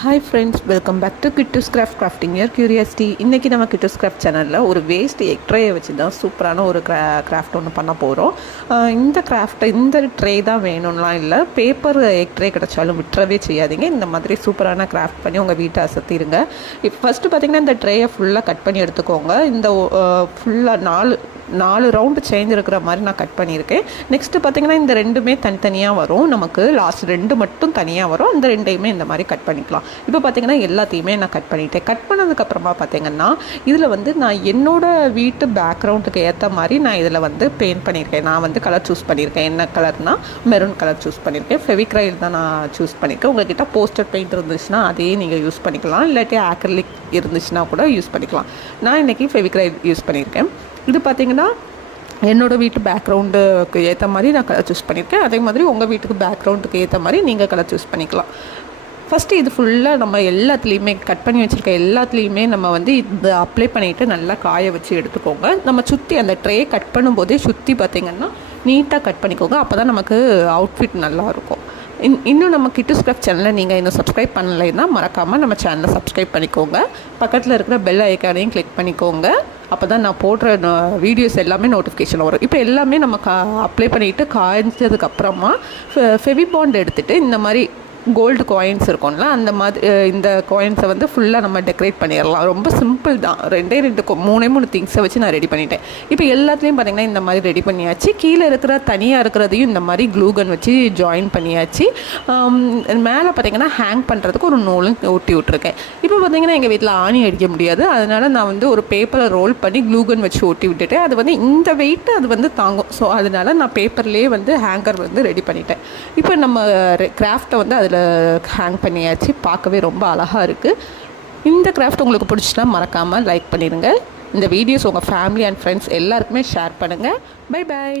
Hi friends, welcome back to Kittu's crafting your curiosity. இன்றைக்கி நம்ம Kittus craft சேனலில் ஒரு வேஸ்ட் எக் ட்ரேயை வச்சு தான் சூப்பரான ஒரு கிராஃப்ட் ஒன்று பண்ண போகிறோம். இந்த ட்ரே தான் வேணும்லாம் இல்லை, பேப்பர் எக் ட்ரே கிடச்சாலும் விட்டுறவே செய்யாதீங்க. இந்த மாதிரி சூப்பரான கிராஃப்ட் பண்ணி உங்கள் வீட்டை அசத்திடுங்க. இப்போ ஃபஸ்ட்டு பார்த்திங்கன்னா இந்த ட்ரேயை ஃபுல்லாக கட் பண்ணி எடுத்துக்கோங்க. இந்த ஃபுல்லாக நாலு ரவுண்டு சேஞ்ச் இருக்கிற மாதிரி நான் கட் பண்ணியிருக்கேன். நெக்ஸ்ட்டு பார்த்திங்கன்னா இந்த ரெண்டுமே தனித்தனியாக வரும், நமக்கு லாஸ்ட் ரெண்டு மட்டும் தனியாக வரும். அந்த ரெண்டையுமே இந்த மாதிரி கட் பண்ணிக்கலாம். இப்போ பார்த்திங்கன்னா எல்லாத்தையுமே நான் கட் பண்ணிட்டேன். கட் பண்ணதுக்கப்புறமா பார்த்திங்கன்னா இதில் நான் என்னோடய வீட்டு பேக்ரவுண்டுக்கு ஏற்ற மாதிரி நான் இதில் பெயிண்ட் பண்ணியிருக்கேன். நான் கலர் சூஸ் பண்ணியிருக்கேன். என்ன கலர்னால் மெரூன் கலர் சூஸ் பண்ணியிருக்கேன். ஃபெவிக்ரைல் தான் நான் சூஸ் பண்ணியிருக்கேன். உங்கள்கிட்ட போஸ்டர் பெயிண்ட் இருந்துச்சுன்னா அதையே நீங்கள் யூஸ் பண்ணிக்கலாம், இல்லாட்டி ஆக்ரிலிக் இருந்துச்சுன்னா கூட யூஸ் பண்ணிக்கலாம். நான் இன்றைக்கி ஃபெவிக்ரைல் யூஸ் பண்ணியிருக்கேன். இது பார்த்திங்கன்னா என்னோடய வீட்டு பேக்ரவுண்டுக்கு ஏற்ற மாதிரி நான் கலர் சூஸ் பண்ணியிருக்கேன். அதே மாதிரி உங்கள் வீட்டுக்கு பேக்ரவுண்டுக்கு ஏற்ற மாதிரி நீங்கள் கலர் சூஸ் பண்ணிக்கலாம். ஃபஸ்ட்டு இது ஃபுல்லாக நம்ம எல்லாத்துலேயுமே கட் பண்ணி வச்சுருக்க எல்லாத்துலேயுமே நம்ம இது அப்ளை பண்ணிவிட்டு நல்லா காய வச்சு எடுத்துக்கோங்க. நம்ம சுற்றி அந்த ட்ரே கட் பண்ணும்போதே சுற்றி பார்த்திங்கன்னா நீட்டாக கட் பண்ணிக்கோங்க. அப்போ தான் நமக்கு அவுட்ஃபிட் நல்லாயிருக்கும். இன்னும் நம்ம கிட்டூஸ் கிராஃப்ட் சேனலை நீங்கள் இன்னும் சப்ஸ்கிரைப் பண்ணலைன்னா மறக்காமல் நம்ம சேனலை சப்ஸ்கிரைப் பண்ணிக்கோங்க. பக்கத்தில் இருக்கிற பெல் ஐக்கானையும் கிளிக் பண்ணிக்கோங்க. அப்போ தான் நான் போடுற வீடியோஸ் எல்லாமே நோட்டிஃபிகேஷன் வரும். இப்போ எல்லாமே நம்ம அப்ளை பண்ணிவிட்டு காய்ஞ்சதுக்கப்புறமா ஃபெவிபாண்ட் எடுத்துகிட்டு இந்த மாதிரி கோல்டு காயின்ஸ் இருக்கும்ல, அந்த மாதிரி இந்த காயின்ஸை ஃபுல்லாக நம்ம டெக்கரேட் பண்ணிடலாம். ரொம்ப சிம்பிள் தான். மூணு திங்ஸை வச்சு நான் ரெடி பண்ணிட்டேன். இப்போ எல்லாத்துலேயும் பார்த்திங்கன்னா இந்த மாதிரி ரெடி பண்ணியாச்சு. கீழே இருக்கிற தனியாக இருக்கிறதையும் இந்த மாதிரி க்ளூகன் வச்சு ஜாயின் பண்ணியாச்சு. மேலே பார்த்திங்கன்னா ஹேங் பண்ணுறதுக்கு ஒரு நூலும் ஒட்டி விட்ருக்கேன். இப்போ பார்த்திங்கன்னா எங்கள் வீட்டில் ஆணி அடிக்க முடியாது, அதனால் நான் ஒரு பேப்பரை ரோல் பண்ணி க்ளூகன் வச்சு ஒட்டி விட்டுட்டேன். அது இந்த வெயிட்டு அது தாங்கும். ஸோ அதனால் நான் பேப்பர்லேயே ஹேங்கர் ரெடி பண்ணிட்டேன். இப்போ நம்ம கிராஃப்டை அதில் ஹேங் பண்ணியாச்சு. பார்க்கவே ரொம்ப அழகாக இருக்குது. இந்த கிராஃப்ட் உங்களுக்கு பிடிச்சினா மறக்காமல் லைக் பண்ணிடுங்க. இந்த வீடியோஸ் உங்கள் ஃபேமிலி அண்ட் ஃப்ரெண்ட்ஸ் எல்லாருக்குமே ஷேர் பண்ணுங்கள். Bye bye.